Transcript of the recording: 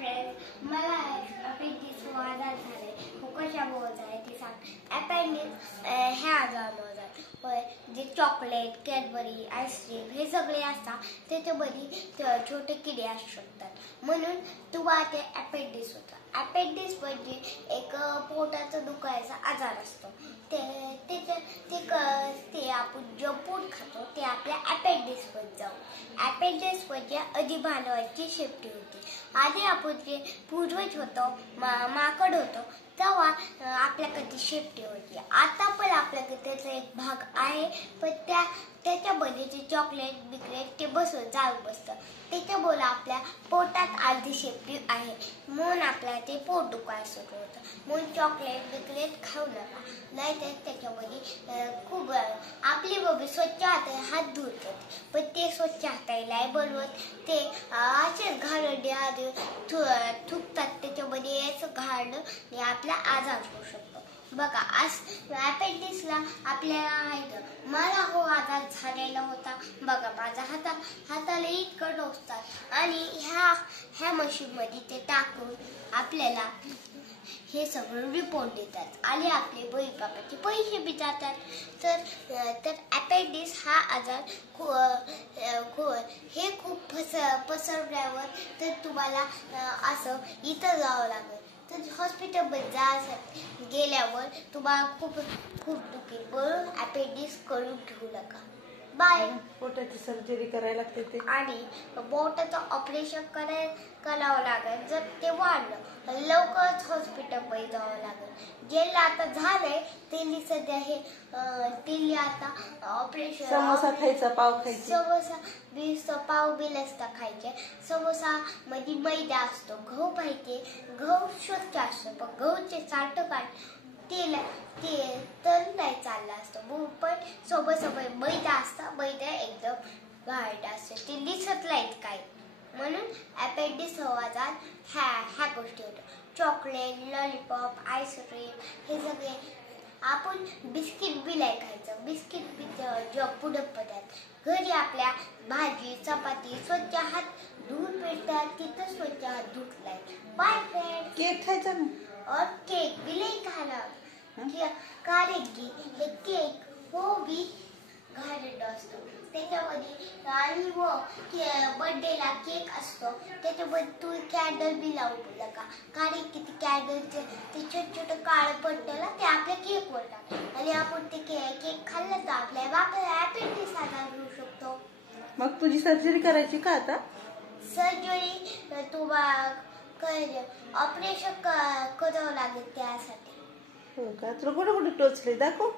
Friends, मला appendix आजार झाले. कशामुळे झाले ते सांग. अपेंडिक्स हे आजार होय जे चॉकलेट, कॅडबरी, आईस्क्रीम हे सगळे असतात त्याच्यामध्ये छोटे किडे असू शकतात, म्हणून तुम्हाला ते अपेंडिक्स होतं. अपेंडिक्स म्हणजे एक पोटाचा दुखायचा आजार असतो. ते आपण जे पोट खातो ते आपल्या अपेंडिक्स मध्ये जाऊ. अपेंडिक्स म्हणजे आधी मानवाची शेपटी होती. आधी आपण जे पूर्वज होतो, माकड होतो, तेव्हा आपल्याकडे शेपटी होती. आता पण आपल्याकडे त्याचा एक भाग आहे, पण त्याच्यामध्ये जे चॉकलेट बिकलेट ते जाऊन बसतं. त्याच्यामुळे आपल्या पोटात अर्धी शेपटी आहे, म्हणून आपल्याला ते पोट दुखायला सुरू होतं. म्हणून चॉकलेट बिकलेट खाऊ नका, नाहीतर त्याच्यामध्ये खूप आपली बाबी स्वच्छ हात धुतात, पण ते स्वच्छ हाताने नाही बनवत. ते असेच घाणेरडे थुकतात, त्याच्यामध्ये याचं घाण आपला आजार होऊ शकतो. बघा, आज अपेंडिक्सला आपल्याला मला आजार झालेला होता. बघा, माझ्या हाताला इतकं टोचतात आणि ह्या मशीन मध्ये ते टाकून आपल्याला हे सगळं रिपोर्ट देतात आणि आपले बहीण बाबाचे पैसे बी जातात. तर अपेंडिक्स हा आजार हे खूप पसरल्यावर तर तुम्हाला असं इथं जावं लागेल. तर हॉस्पिटलमध्ये गेल्यावर तुम्हाला खूप दुखेल, म्हणून अपेंडिक्स करून घेऊ नका. बाय. पोटाची सर्जरी करायला लागते ते आणि बोटाचं ऑपरेशन करावं लागेल. जर ते वाढलं लवकरच हॉस्पिटलमध्ये जावं लागेल. ज्याला आता झालंय त्यांनी सध्या त्यांनी आता ऑपरेशन. समोसा खायचा, पाव खायचे, समोसा पाव बी नसता खायचे. समोसा मध्ये मैदा असतो, गहू पाहिजे, गहू स्वच्छ असतो, पण गहूचे साल्ट काढ ते तर नाही चाललं असतं. पण सोबत मैदा असतं, मैदा एकदम घाट असते, ते दिसत नाहीत काय, म्हणून अपेंडिक्स आजार ह्या गोष्टी होतो. चॉकलेट, लॉलीपॉप, आईस्क्रीम हे सगळे आपण बिस्किट बी नाही खायचं. बिस्किट बी जंक फूड पदार्थ घरी आपल्या भाजी चपाती स्वच्छ हात धुवून भेटतात, तिथं स्वच्छ हात धुत नाही. Bye friend. केक खायचा ना, और केक बी नाही खाणार, कारण की हे केक बी घाणेरडा असतो. त्याच्यामध्ये आणि बर्थडेला केक असतो, त्याच्यामध्ये तू कॅन्डल बी लावू नका, कारण की ते कॅन्डलचे ते छोटे काळं पडतं ना, ते आपल्या केकवर टाक आणि आपण ते केक खाल्लं तर आपल्याला अपेंडिक्स आजार होऊ शकतो. मग तुझी सर्जरी करायची का आता? सर्जरी तुम्हाला ऑपरेशन करावं लागेल त्यासाठी. हो का? तुला कुठे टोचले दाखव.